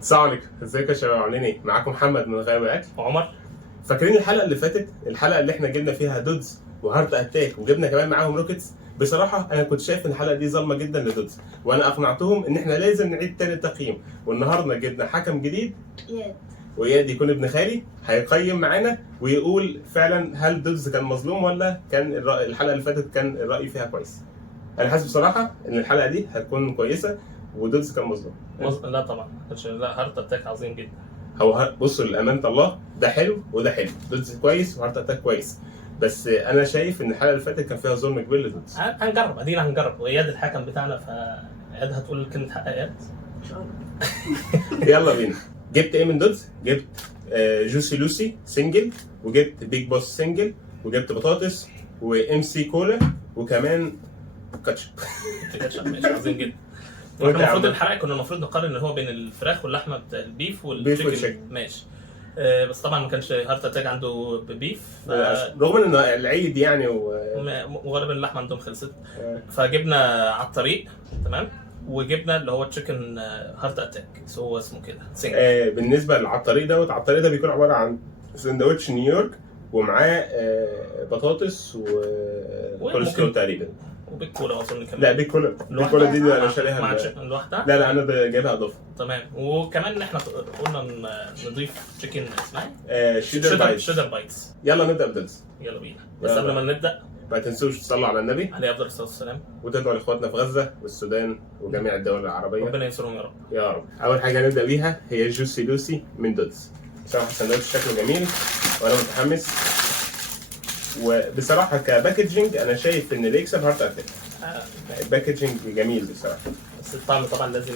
السلام عليكم، ازيكم يا شباب؟ عاملين ايه؟ معاكم محمد من غاية الاكل وعمر. فاكرين الحلقه اللي فاتت، الحلقه اللي احنا جبنا فيها دودز وهارت اتاك وجبنا كمان معاهم روكيتس؟ بصراحه انا كنت شايف ان الحلقه دي ظالمه جدا لدودز، وانا اقنعتهم ان احنا لازم نعيد تاني التقييم. والنهارده جبنا حكم جديد واياد يكون ابن خالي هيقيم معانا ويقول فعلا هل دودز كان مظلوم ولا كان الحلقه اللي فاتت كان الراي فيها كويس. انا حاسس بصراحه ان الحلقه دي هتكون كويسه ودودز كان مظلوم. لا طبعا، لا، هارت اتاك عظيم جدا. هو بصوا لأمانة الله ده حلو وده حلو، دودز كويس وهارت اتاك كويس، بس انا شايف ان الحلقه اللي فاتت كان فيها ظلم كبير لدودز. هنجرب، ادينا هنجرب، واياد الحكم بتاعنا، فاياد هتقول كلمه حق اياد. يلا بينا. جبت ايه من دودز؟ جبت جوسي لوسي سنجل، وجبت بيج بوس سنجل، وجبت بطاطس وام سي كولا وكمان كاتشب. ماشي، عظيم جدا. واحنا المفروض الحلقه كنا المفروض نقارن هو بين الفراخ واللحمه بتاع البيف والتشيكن. ماشي. بس طبعا ما كانش هارت اتاك عنده بيف، رغم ان العيد يعني وغالبا اللحمه عندهم خلصت. فجبنا على الطريق، تمام، وجبنا اللي هو تشيكن هارت اتاك، هو اسمه كده سنجل. بالنسبه على الطريق دوت، على الطريق ده بيكون عباره عن سندوتش نيويورك ومعاه بطاطس وكولسلو تقريبا وبالكولا اظن كمان. لا بالكولا دي انا شاريها لوحدها. لا انا جايبها اضافه. تمام. وكمان احنا قلنا نضيف تشيكن اسمها شيدر بايتس. يلا نبدا بدلز. يلا بينا. بس قبل ما نبدا ما تنسوش تصلوا على النبي عليه افضل الصلاه والسلام، وتدعوا لاخواتنا في غزه والسودان وجميع الدول العربيه، ربنا ينصرهم يا رب يا رب. اول حاجه نبدا بيها هي جوسي لوسي من دودز. بصراحه السندوتش شكله جميل وانا متحمس، وبصراحه كباكجينج انا شايف ان اللي يكسب هارت اتاك. الباكجينج جميل بصراحه، بس الطعم طبعا لازم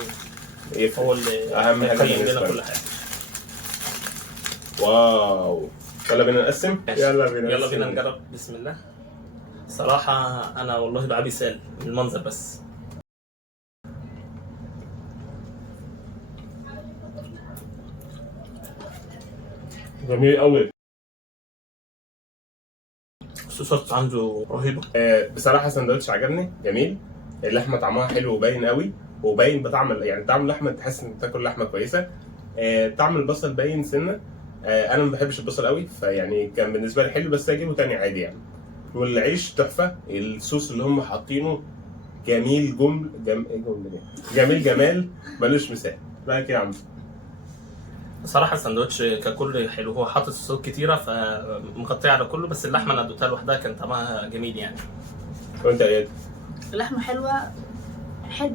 هو اللي اهم حاجه يقيم لنا كل حاجه. واو، يلا بينا نقسم. يلا بينا نجرب. بسم الله. صراحه انا والله لعبي سال من المنظر بس. جميل قوي. الصوصات عنده رهيبه. بصراحه سندوتش عجبني جميل. اللحمه طعمها حلو وباين قوي، وباين بطعم يعني طعم اللحمه، تحس انك بتاكل لحمه كويسه. طعم البصل باين سنه. انا ما بحبش البصل قوي، فيعني كان بالنسبه لي حلو، بس اجيبه تاني عادي يعني. والعيش تحفه. الصوص اللي هم حاطينه جميل جميل جمال ملوش مثال. بقى كده يا عم. صراحه الساندوتش ككل حلو، هو حاطط صوصات كتيره فمغطيه على كله، بس اللحمه انا دوتها لوحدها كان طعمها جميل يعني. وانت يا اياد؟ اللحمه حلوه يعني حلو.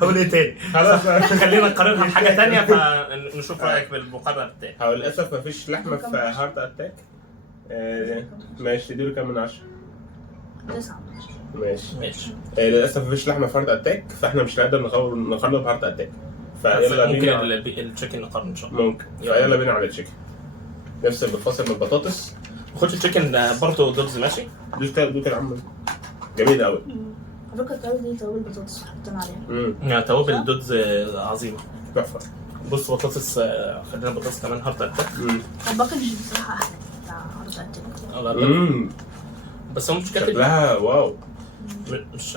هقول ايه تاني؟ خلاص خلينا نقارنها بحاجه تانيه فنشوف رايك بالمقارنه التاني. هو للاسف مفيش لحمه في هارت اتاك. ماشي، تديله كام من 10؟ 9. ماشي. للاسف مفيش لحمه في هارت اتاك، فاحنا مش هنقدر نقارنه بهارت اتاك. فيلا بينا. ممكن التشيكن نقارن ان شاء الله. ممكن. فيلا بينا على التشيكن. نفصل بالفاصل من البطاطس. خدش التشيكن برضه دولز ماشي. دوك يا عم، جميل قوي. على فكره التوابل دي توابل بطاطس حطينا عليها. يعني توابل دودز عظيمه تحفه. بص بطاطس، خلينا بطاطس كمان هارت اتاك. الباكج بصراحه احلى بتاع هارت اتاك. بس هو مش كاتب شكلها واو.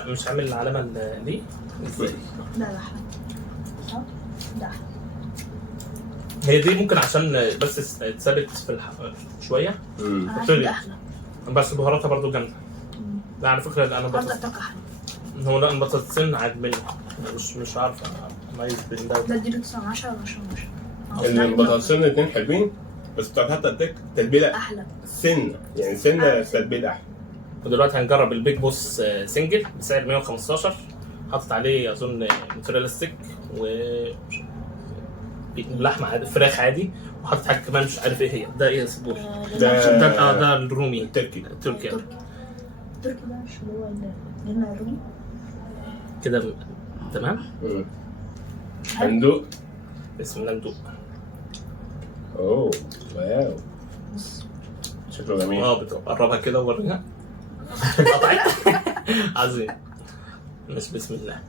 مش عامل العلامه دي ازاي؟ لا احلى. ده احلى. هي دي ممكن عشان بس اتثبت في شويه. انا عايزة احلى. بس بهاراتها برضو جامده. لا على فكره انا هارت اتاك احلى. هو لا البطاطسين عاجبني، مش عارف اميز بين ده ده اديله 9 من 10 10 من 10. البطاطسين الاثنين حلوين، بس بتاعت هارت اتاك تتبيله احلى سنه، يعني سنه تتبيله احلى. ودلوقتي هنجرب البيج بوس سنجل بسعر 115، حاطط عليه اظن موتزاريلا ستيك ولحمه عادي، فراخ عادي، وحاطط حاجه كمان مش عارف ايه هي. ده ايه يا سبوري؟ ده الرومي التركي. التركي ده مش اللي هو الجبنه الرومي كده. تمام. هندوق. بسم الله ندوق. اوه واو، شكله جميل. بتقربها كده ووريها. قطعت. عظيم. مش بسم الله.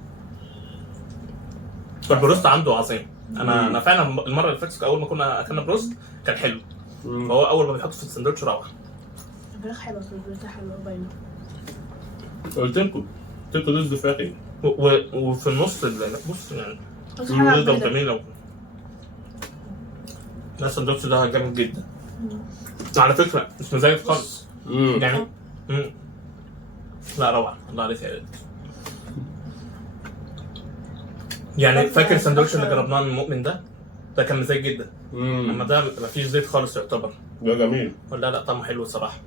البروست عنده عظيم. انا فعلا المره اللي فاتت اول ما كنا اكلنا بروست كان حلو. فهو اول ما بيحط في الساندوتش روعه. الفراخ حلوه، الفراخ حلوه باينه. قلت لكم دوز فراخي. وفي النص بص يعني ده جميل أوي. ده السندوتش ده جامد جدا. على فكرة مش مزيد خالص. يعني لا روعة، الله عليك يا ريت. يعني فاكر السندوتش اللي جربناه من المؤمن ده كان مزيد جدا. اما ده مفيش زيت خالص يعتبر. ده جميل. لا طعمه حلو الصراحة.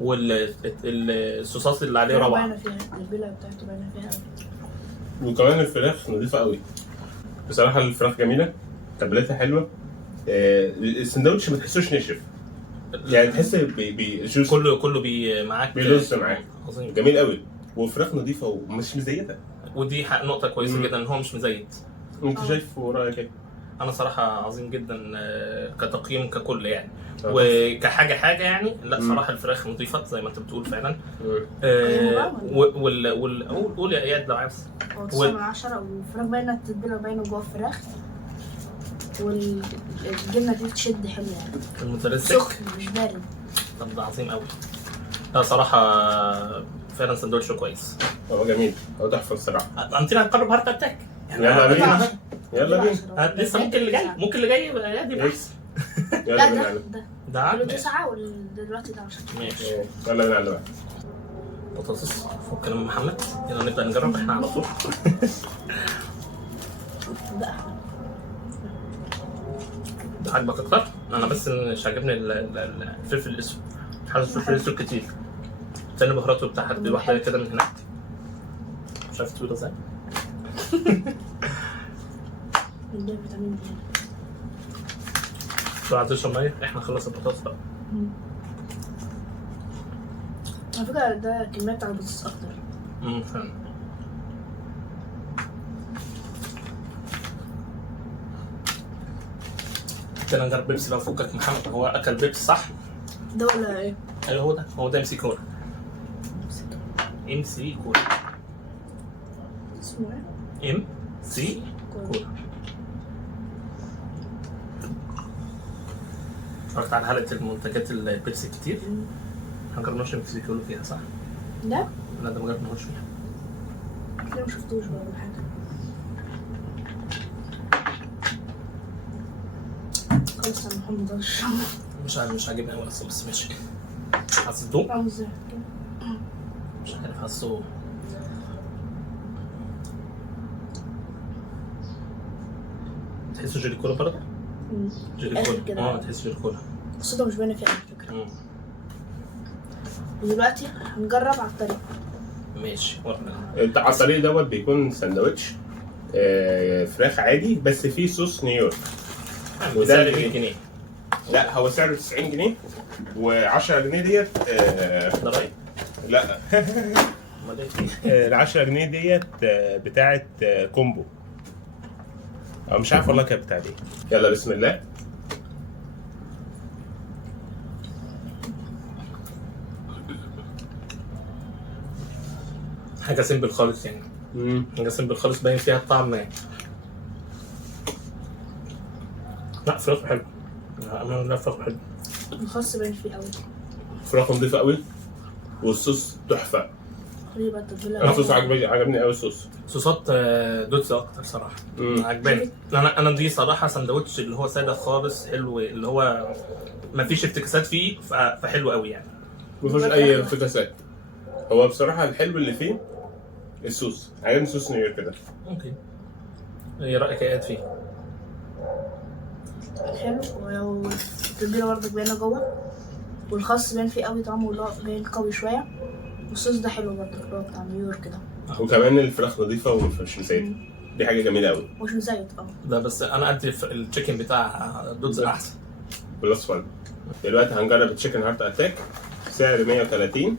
والصوصات اللي عليه روعة. باينة فيها البيلة بتاعته باينة فيها قوي. وكمان الفراخ نظيفة قوي. بصراحة الفراخ جميلة، تبلتها حلوة. السندوتش ما تحسوش نشف. يعني تحس بجوز كله معاك بيلوز معاك. جميل قوي، وفراخ نظيفة ومش مزيتة. ودي نقطة كويسة جدا ان هو مش مزيت. انت شايف ورأيك ايه؟ انا صراحة عظيم جدا كتقييم ككل يعني. وكحاجة يعني لا صراحة الفراخ نظيفة زي ما انت بتقول فعلا. قول يا اياد لو عايز. هو 9 من 10 والفراخ باينة التتبيلة باينة جوه الفراخ. والجبنة دي تشد حلو يعني. الموتزاريلا سخن مش بارد. طب ده عظيم قوي. لا صراحة فعلا سندوتش كويس. هو جميل، هو تحفة الصراحة. انت هنقرب هارت اتاك. يلا بينا. يلا بينا. لسه ممكن اللي جاي يبقى يا دي بس. يلا لا بينا. ده كله 9 ودلوقتي ده 10. ماشي. يلا بينا على بقى. بطاطس فك من محمد. يلا نبدأ نجرب احنا على طول. ده عاجبك اكتر؟ انا بس مش عاجبني الفلفل الاسود. حاسس الفلفل الاسود كتير. تاني بهاراته بتاع حد واحده كده من هناك. مش عارف تقول ازاي. ده فيتامين بي. لو عايز تشرب ميه احنا نخلص البطاطس بقى. على فكره ده كميه بتاع البطاطس اكتر. فعلا. كده نجرب بيبسي بقى. فكك محمد، هو اكل بيبسي صح؟ ده ولا ايه؟ ايوه هو ده ام سي كولا. ام سي كولا. اسمه ايه؟ ام سي كولا. اتفرجت على حلقة المنتجات البيبسي كتير. ما جربناش ام سي كولا فيها صح؟ لا؟ لا ده ما جربناهوش فيها. لا ما شفتوش ولا حاجة. خلص يا محمد مش عاجبني قوي اصلا بس ماشي. حسيته؟ عامل ازاي؟ مش عارف حاسه. تحسه جيلي كولا برضه؟ جيلي كولا. تحسه جيلي كولا. الصودا مش باينة فيها على فكرة. ودلوقتي هنجرب على الطريق. ماشي ورنا. انت على الطريق دوت بيكون سندوتش فراخ عادي بس فيه صوص نيويورك. وده 100 جنيه. لا هو سعره 90 جنيه و10 جنيه ديت ضرايب. لا ال 10 جنيه ديت بتاعت كومبو. أو مش عارف والله كانت بتاعت ايه. يلا بسم الله. حاجة سيمبل خالص يعني. حاجة سيمبل خالص باين فيها الطعم يعني. لا فراخ حلو. لا فراخ حلو. الخس باين فيه قوي. فراخ نضيفة قوي والصوص تحفة. غريبة التتبيلة. الصوص عجبني قوي الصوص. صوصات دوتس اكتر صراحة. عجباني. انا دي صراحة سندوتش اللي هو سادة خالص حلو اللي هو ما فيش افتكاسات فيه فحلو قوي يعني. ما فيهوش اي افتكاسات. هو بصراحة الحلو اللي فيه الصوص. عجبني صوص نيويورك كده. ممكن. ايه رأيك يا اياد فيه؟ حلو والتتبيلة برضك باينة جوه. والخس باين فيه قوي طعمه اللي هو باين قوي شوية. والصوص ده حلو برضك اللي هو بتاع نيويورك كده. وكمان الفراخ نظيفة ومش مزيتة. دي حاجة جميلة قوي. مش مزيت ده بس انا ادي التشيكن بتاع دوتس احسن. بلس فن. دلوقتي هنجرب التشيكن هارت اتاك. سعر 130.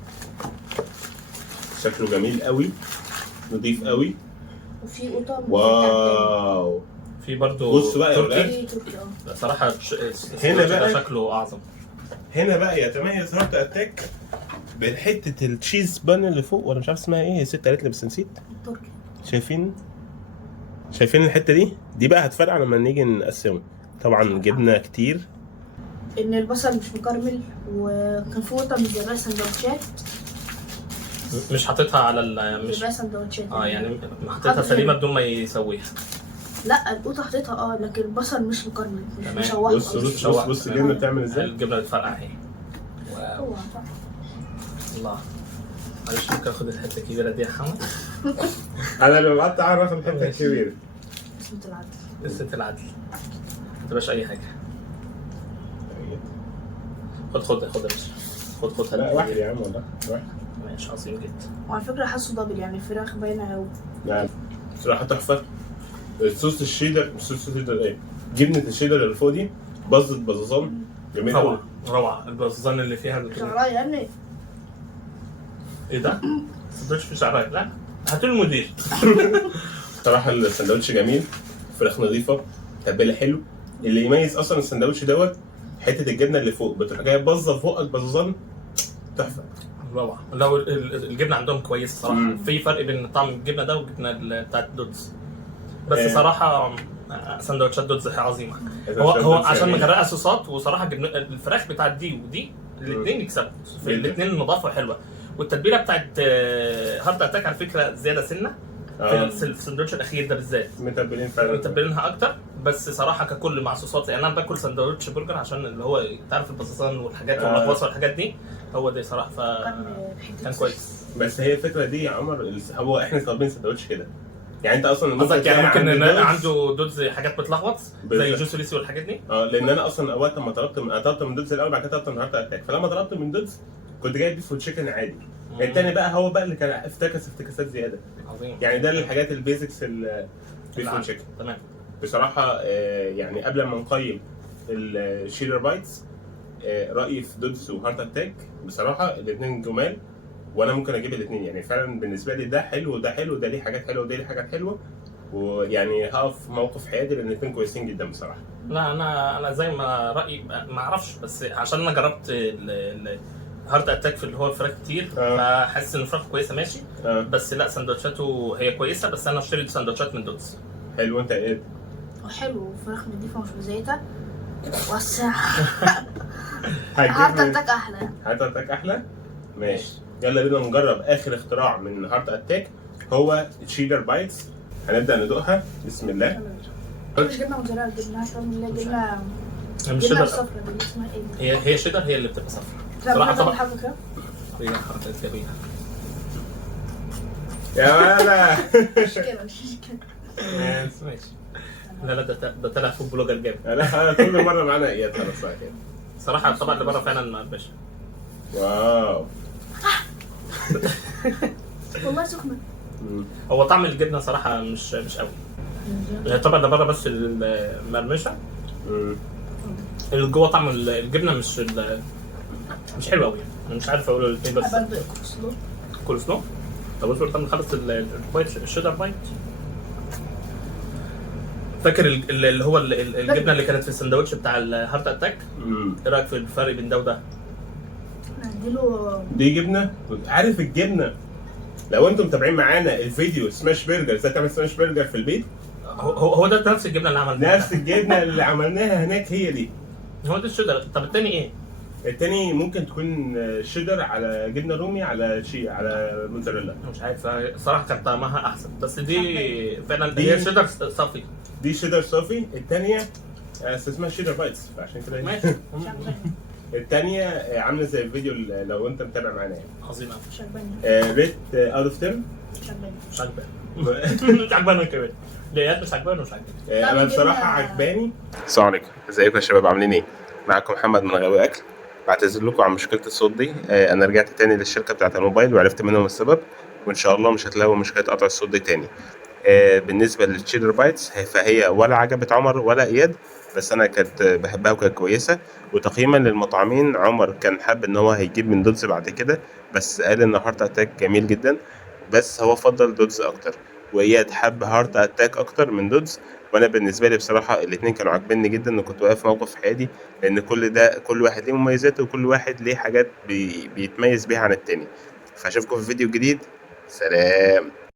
شكله جميل قوي. نضيف قوي. وفي قطع. واو. في برضو بص بقى يا ولاد. صراحة هنا بقى شكله اعظم. هنا بقى يتميز هارت اتاك بحته التشيز بان اللي فوق ولا مش عارف اسمها ايه. الست قالت لي بس نسيت. التركي. شايفين الحته دي بقى هتفرق لما نيجي نقسمه. طبعا جبنا كتير. ان البصل مش مكرمل وكان في قطع مش زي سندوتشات. مش حاططها على مش زي سندوتشات. يعني حطيتها سليمه بدون ما يسويها. لا القوطه حطيتها لكن البصل مش مكرمل، مش تمام. مشوحه بص أوي. بص بص بص الجبنه بتعمل ازاي. الجبنه بتفرقع اهي. واو هو الله. معلش ممكن اخد الحته الكبيره دي يا حمد؟ انا لما قعدت اعرف الحته الكبيره. اسمه العدل. قصه العدل ما تبقاش اي حاجه. خد يا باشا، خد لا واحد يا عم والله واحد. ماشي عظيم جدا. وعلى فكره حاسه دبل، يعني الفراخ باينه قوي. لا بصراحه تحفه. الصوص الشيدر مش صوص الشيدر ايه، جبنه الشيدر اللي فوق دي باظت بزازان جميل قوي. روعه البزازان اللي فيها شغاله يا ابني. ايه ده؟ سندوتش في شعرايه؟ لا هاتوا المدير. بصراحه السندوتش جميل، فراخ نظيفه، تتبيله حلو. اللي يميز اصلا السندوتش دوت حته الجبنه اللي فوق بتروح جايه باظه فوقك بزازان، تحفه. روعه. لو الجبنه عندهم كويسه صراحه. مم. في فرق بين طعم الجبنه ده والجبنه بتاعت دودز. بس إيه. صراحه سندوتشات دودز عظيمه. إذا هو السندوتش عشان جميل. مغرقه صوصات، وصراحه الفراخ بتاعت دي ودي الاثنين يكسبوا. الاثنين نظافه حلوه. والتتبيله بتاعت هارت اتاك على فكره زياده سنه في السندوتش الاخير ده بالذات. متبلين فعلا. متبلينها اكتر. بس صراحه ككل مع صوصات، يعني انا باكل سندوتش برجر عشان اللي هو تعرف البصل والحاجات واللخبطه والحاجات دي، هو ده صراحه كان كويس. بس هي الفكره دي يا عمر، هو احنا طالبين سندوتش كده، يعني انت اصلا قصدك يعني ممكن عند ان عنده دودز حاجات بتلخبط زي جوس ليسي والحاجات دي. لان انا اصلا وقت ما طلبت من دودز الاول، بعد كده طلبت من هارت اتاك. فلما طلبت من دودز كنت جايب بيف وتشيكن عادي. التاني بقى هو بقى اللي كان افتكاسات زياده. عظيم. يعني ده الحاجات البيزكس البيف وتشيكن. تمام. بصراحه يعني قبل ما نقيم الشيدر بايتس، رايي في دودز وهارت اتاك بصراحه الاثنين جمال، وانا ممكن اجيب الاثنين. يعني فعلا بالنسبه لي ده حلو وده حلو، ده ليه حاجات حلوه وده ليه حاجات حلوه، ويعني هقف موقف حيادي لان الاثنين كويسين جدا بصراحه. لا انا زي ما رايي ما اعرفش، بس عشان انا جربت هارت اتاك في اللي هو الفراخ كتير، فحاسس ان الفراخ كويسه ماشي. بس لا سندوتشاته هي كويسه، بس انا اشتري سندوتشات من دودز. حلو. انت ايه؟ حلو، فراخ نضيفه مش مزيته وسعه. هارت هارت اتاك احلى. هارت اتاك احلى. ماشي، يلا بينا نجرب اخر اختراع من هارت اتاك، هو تشيدر بايتس. هنبدا ندوقها. بسم الله. مش جبنه موتزاريلا، جبنه جبنه مش جبنه شيدر. الصفرا دي اسمها ايه؟ هي شيدر، هي اللي بتبقى صفرا. صراحه طبعا حاجه كده. هي حركات كبيره يا ولا مش كده مش كده. ماشي. لا ده طلع فود بلوجر جامد. انا كل مره معانا اياد خلاص كده. صراحه الطبق اللي بره فعلا ما باشا. واو. والله سخنه. هو طعم الجبنه صراحه مش قوي. الطبق اللي بره بس المرمشه. اللي جوه طعم الجبنه مش حلو قوي. انا مش عارف اقول الاثنين بس. كول سلو. طب اصبر طب نخلص البايت الشيدر بايت. فاكر اللي هو الجبنه اللي كانت في السندوتش بتاع الهارت اتاك؟ ايه رايك في الفرق بين ده وده؟ دي جبنه. عارف الجبنه، لو انتم متابعين معانا الفيديو سماش برجر، ازاي تعمل سماش برجر في البيت، هو ده نفس الجبنه اللي عملناها. نفس الجبنه اللي عملناها هناك هي دي. هو ده الشيدر. طب التاني ايه؟ التاني ممكن تكون شيدر على جبنه رومي على على موتزاريلا. مش عارف الصراحه كان طعمها احسن، بس دي فعلا هي شيدر صافي. دي شيدر صافي. الثانيه اسمها شيدر بايتس، فعشان كده ماشي. الثانيه عامله زي الفيديو لو انت متابع معانا يعني. عظيمه. مش عجباني. ريت اوت اوف 10. مش عجباني. مش عجباني كمان. ليات مش عجباني ومش عجباني. انا بصراحه عجباني. السلام عليكم، ازيكم يا شباب، عاملين ايه؟ معاكم محمد من غاوي اكل. بعتذر لكم عن مشكله الصوت دي. انا رجعت تاني للشركه بتاعه الموبايل وعرفت منهم السبب، وان شاء الله مش هتلاقوا مشكله قطع الصوت دي تاني. بالنسبه للتشيدر بايتس فهي ولا عجبت عمر ولا اياد، بس انا كنت بحبها وكانت كويسه. وتقييما للمطعمين، عمر كان حابب ان هو هيجيب من دودز بعد كده، بس قال ان هارت اتاك جميل جدا، بس هو فضل دودز اكتر. واياد حب هارت اتاك اكتر من دودز. وانا بالنسبه لي بصراحه الاثنين كانوا عاجبني جدا، وكنت واقف موقف حيادي، لان كل واحد ليه مميزاته، وكل واحد ليه حاجات بيتميز بيها عن التاني. فاشوفكم في فيديو جديد. سلام.